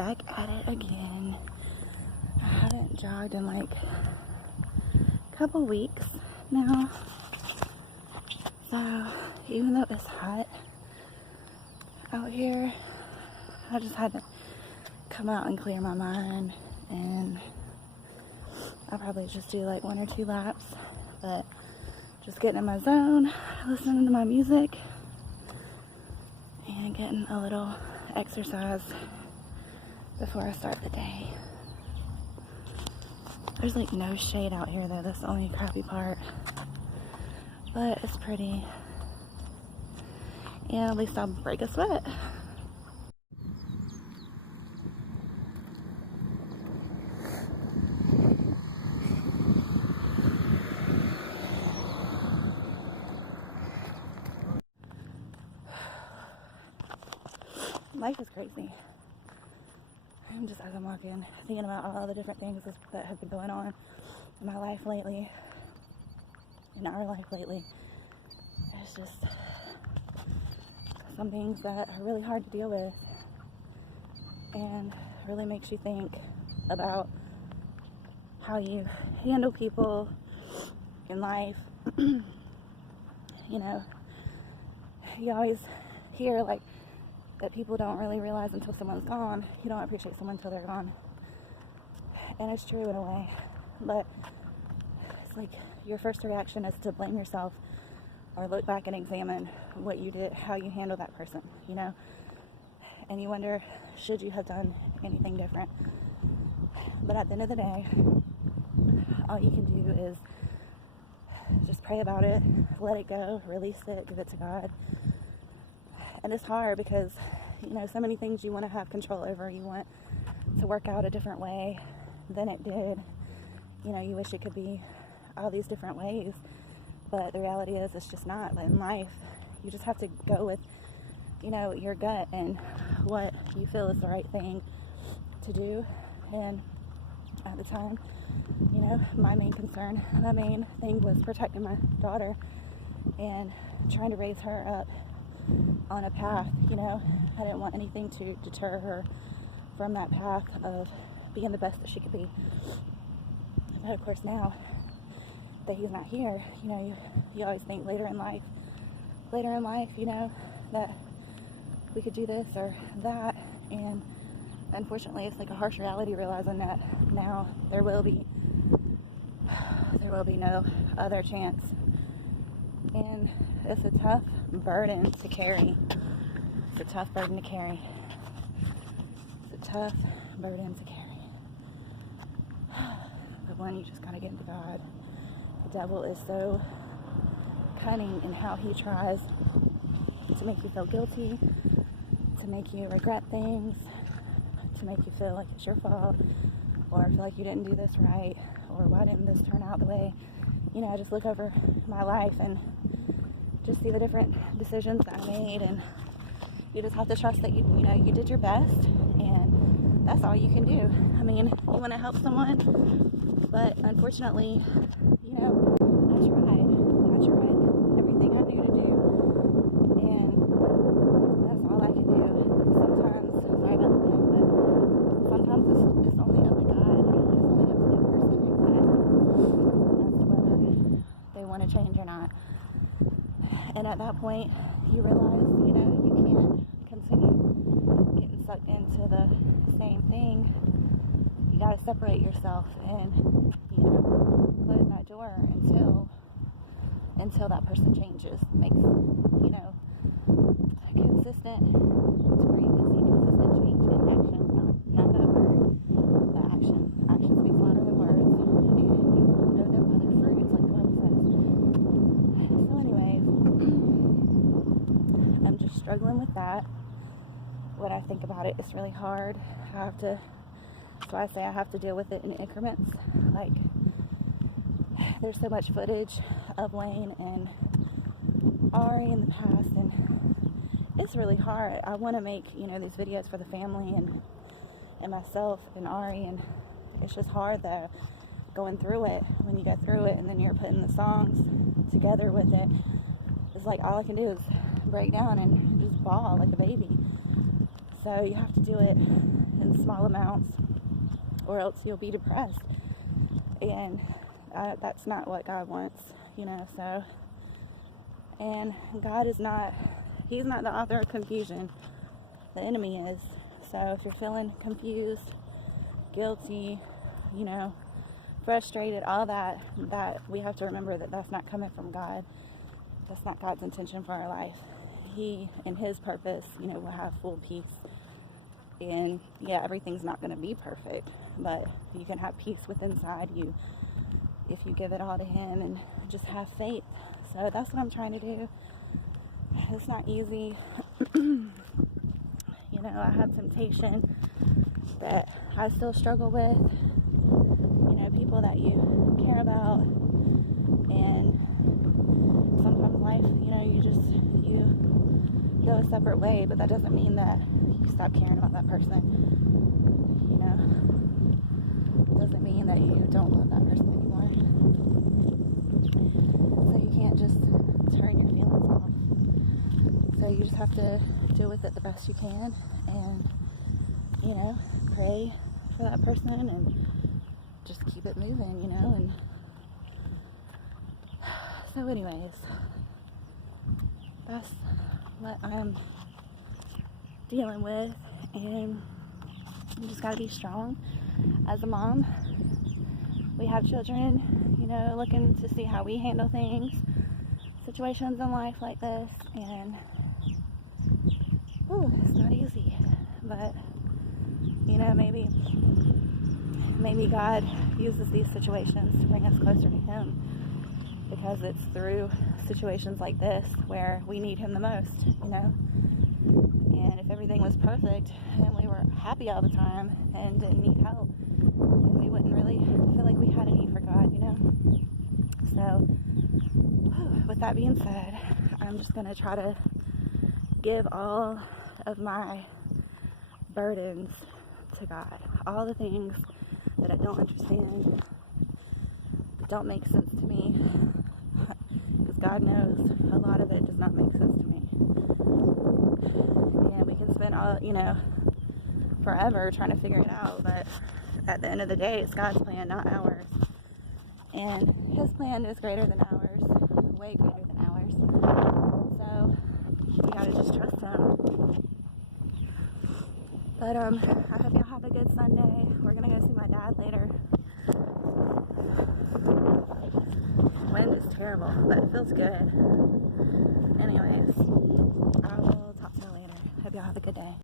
back at it again. I haven't jogged in like a couple weeks now. So even though it's hot out here, I just had to come out and clear my mind, and I'll probably just do like 1 or 2 laps, but just getting in my zone, listening to my music, and getting a little exercise before I start the day. There's like no shade out here though, that's the only crappy part, but it's pretty, and at least I'll break a sweat. Life is crazy. I'm just, as I'm walking, thinking about all the different things that have been going on in my life lately, in our life lately. It's just some things that are really hard to deal with, and really makes you think about how you handle people in life. You know, you always hear like that people don't really realize until someone's gone. You don't appreciate someone until they're gone. And it's true in a way. But it's like your first reaction is to blame yourself or look back and examine what you did, how you handled that person, you know? And you wonder, should you have done anything different? But at the end of the day, all you can do is just pray about it, let it go, release it, give it to God. And it's hard because, you know, so many things you want to have control over. You want to work out a different way than it did. You know, you wish it could be all these different ways. But the reality is it's just not. But in life, you just have to go with, you know, your gut and what you feel is the right thing to do. And at the time, you know, my main thing was protecting my daughter and trying to raise her up on a path. You know, I didn't want anything to deter her from that path of being the best that she could be. But of course now that he's not here, you know, you always think later in life, you know, that we could do this or that, and unfortunately it's like a harsh reality realizing that now there will be no other chance. And it's a tough burden to carry. It's a tough burden to carry. But one you just gotta get into God. The devil is so cunning in how he tries to make you feel guilty, to make you regret things, to make you feel like it's your fault, or feel like you didn't do this right, or why didn't this turn out the way. You know, I just look over my life and just see the different decisions that I made, and you just have to trust that you know you did your best, and that's all you can do. I mean, you want to help someone, but unfortunately, you know, I tried everything I knew to do, and that's all I can do. Sometimes, sorry about the pen, but sometimes it's only up to God. It's only up to the person and God as to whether they want to change or not. And at that point, you realize, you know, you can't continue getting sucked into the same thing. You got to separate yourself and, you know, close that door until that person changes, makes, you know, consistent, to where you can see consistent change in action, not that word, the action. Action speaks louder than words, and you know them by their fruits, like the Bible says. So anyways, I'm just struggling with that. When I think about it, it's really hard. That's why I say I have to deal with it in increments. Like, there's so much footage of Wayne and Ari in the past, and it's really hard. I want to make, you know, these videos for the family and myself and Ari, and it's just hard that going through it, when you go through it and then you're putting the songs together with it, it's like all I can do is break down and just bawl like a baby. So you have to do it in small amounts, or else you'll be depressed. And that's not what God wants, you know. So, and God is not, he's not the author of confusion. The enemy is. So if you're feeling confused, guilty, you know, frustrated, all that we have to remember that that's not coming from God. That's not God's intention for our life. He, in his purpose, you know, will have full peace. And yeah, everything's not going to be perfect, but you can have peace within inside you if you give it all to him and just have faith. So that's what I'm trying to do. It's not easy. You know, I have temptation that I still struggle with. You know, people that you care about, and sometimes life, you know, you go a separate way, but that doesn't mean that you stop caring about that person. You know, it doesn't mean that you don't love that person anymore. So you can't just turn your feelings off. So you just have to deal with it the best you can, and, you know, pray for that person and just keep it moving, you know. And so anyways, that's what I'm dealing with, and you just gotta be strong as a mom. We have children, you know, looking to see how we handle things, situations in life like this, and it's not easy, but you know, maybe God uses these situations to bring us closer to him, because it's through situations like this where we need him the most, you know. And if everything was perfect and we were happy all the time and didn't need help, then we wouldn't really feel like we had a need for God, you know. So with that being said, I'm just going to try to give all of my burdens to God, all the things that I don't understand, that don't make sense to me, because God knows a lot of it does not make sense to me. And we can spend all, you know, forever trying to figure it out, but at the end of the day, it's God's plan, not ours. And his plan is greater than ours, way greater than ours. So we gotta just trust him. But I hope y'all have a good Sunday. We're gonna go see my dad later. Wind is terrible, but it feels good. And